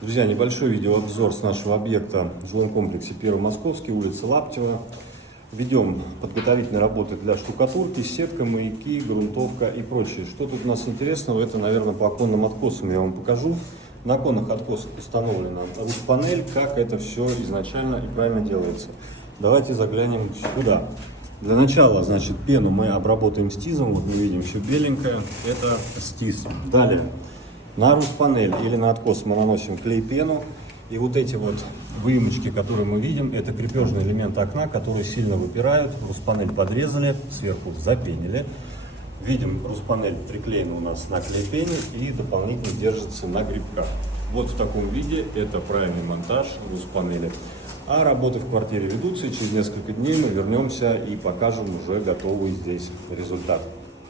Друзья, небольшой видеообзор с нашего объекта в жилом комплексе Первый Московский, улица Лаптева. Ведем подготовительные работы для штукатурки, сетка, маяки, грунтовка и прочее. Что тут у нас интересного, это, наверное, по оконным откосам я вам покажу. На оконных откосах установлена руф-панель, как это все изначально и правильно делается. Давайте заглянем сюда. Для начала, значит, пену мы обработаем стизом. Вот мы видим, все беленькое, это стиз. Далее. На руф-панель или на откос мы наносим клей-пену. И вот эти вот выемочки, которые мы видим, это крепежные элементы окна, которые сильно выпирают. Руф-панель подрезали, сверху запенили. Видим, руф-панель приклеена у нас на клей-пене и дополнительно держится на грибках. Вот в таком виде это правильный монтаж руф-панели. А работы в квартире ведутся, и через несколько дней мы вернемся и покажем уже готовый здесь результат.